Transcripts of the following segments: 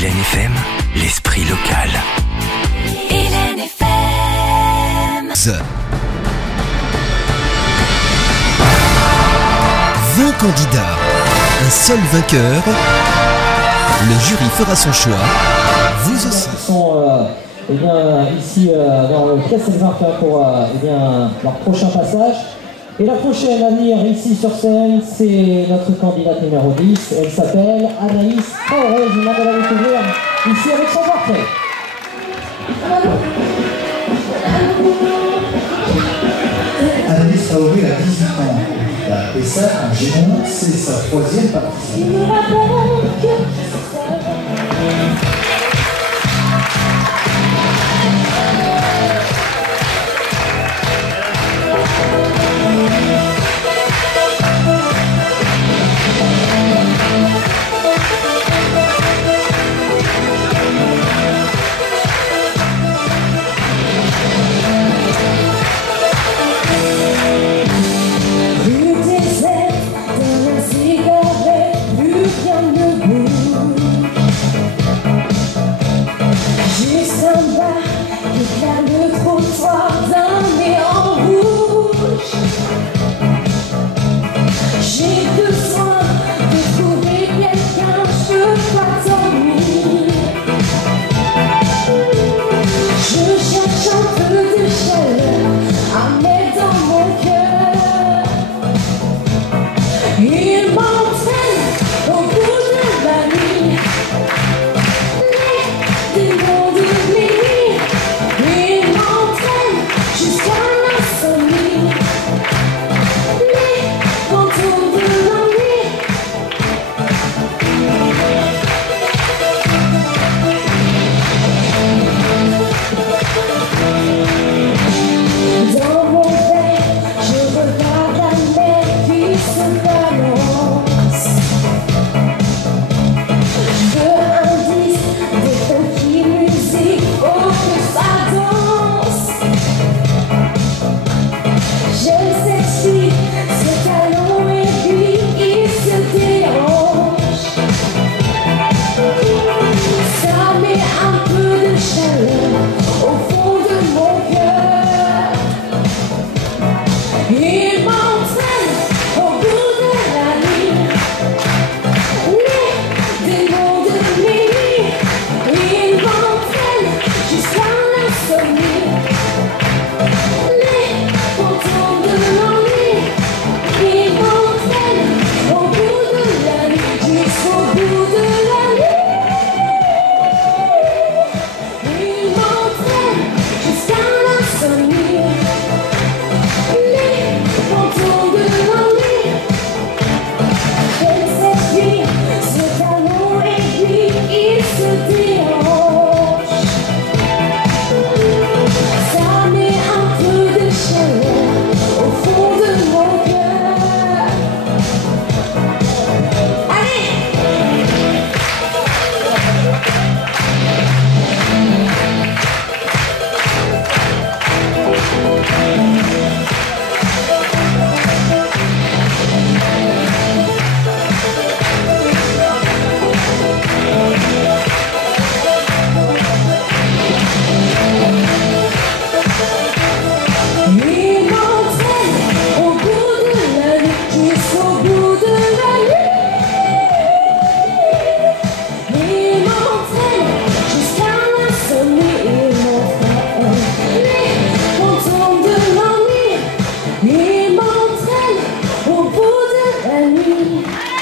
Hélène FM, l'esprit local. Hélène FM. 20 candidats, un seul vainqueur. Le jury fera son choix. Vous aussi. Ils sont ici dans le pièce exemplaire pour leur prochain passage. Et la prochaine à venir ici sur scène, c'est notre candidate numéro 10. Elle s'appelle Anaïs Traoré. Je vous demande de la découvrir ici avec son portrait. Anaïs Traoré a 18 ans. Et ça, en Gironde, c'est sa 3e partie.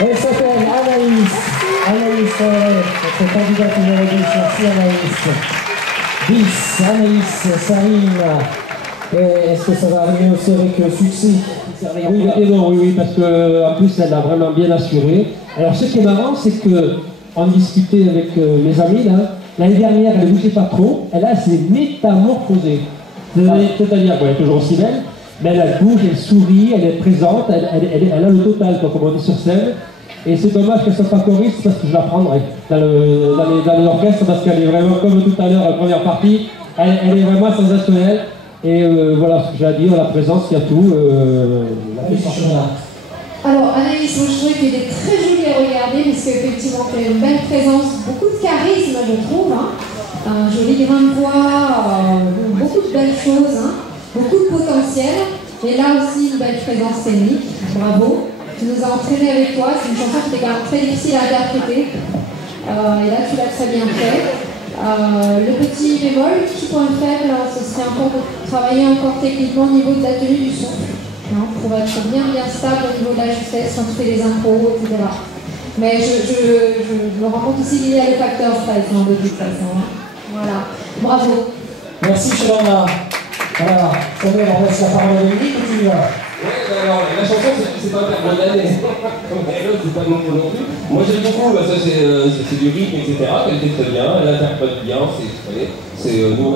Elle s'appelle Anaïs. Anaïs Traoré, notre candidate numéro 10. Merci Anaïs. 10, Anaïs, ça rime. Est-ce que ça va arriver aussi avec succès? Oui, oui, parce qu'en plus elle a vraiment bien assuré. Alors ce qui est marrant, c'est qu'on discutait avec mes amis là. L'année dernière, elle ne bougeait pas trop. Elle s'est métamorphosée. C'est-à-dire qu'elle est toujours aussi belle, mais elle bouge, elle sourit, elle est présente, elle a le total, quoi, comme on dit sur scène. Et c'est dommage qu'elle ne soit pas choriste parce que je la prendrai dans l'orchestre parce qu'elle est vraiment, comme tout à l'heure, la première partie, elle est vraiment sensationnelle. Et voilà ce que j'ai à dire, la présence, il y a tout. Alors Anaïs, moi je trouvais qu'elle est très jolie à regarder. parler, parce qu'effectivement, tu as une belle présence, beaucoup de charisme, je trouve. Hein. Un joli grain de voix, beaucoup de belles choses, hein. Beaucoup de potentiel. Et là aussi, une belle présence scénique. Bravo. Tu nous as entraîné avec toi. C'est une chanson qui était quand même très difficile à interpréter. Et là, tu l'as très bien fait. Le petit bémol, petit point faible, ce serait encore de travailler encore techniquement au niveau de la tenue du son. Hein, pour être bien stable au niveau de la justesse quand tu fais les impros, etc. Mais je me rends compte aussi qu'il y a le facteur stress de toute façon. Hein. Voilà. Bravo. Merci Shilana. Voilà, Samuel, on laisse la parole à Dominique ou tu y vas? Ouais, alors la chanson c'est pas faire bonne année, c'est pas non plus. Moi j'aime beaucoup, ça c'est du rythme, etc. Elle fait très bien, elle interprète bien, c'est nous.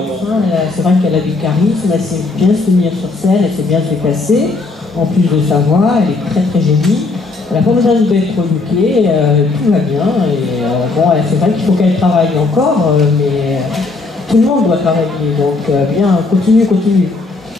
C'est vrai qu'elle a du charisme, elle sait bien se tenir sur scène, elle sait bien se déplacer. En plus de sa voix, elle est très très jolie. Elle n'a pas besoin d'être lookée, tout va bien. Et bon, c'est vrai qu'il faut qu'elle travaille encore, mais tout le monde doit travailler. Donc bien, continue.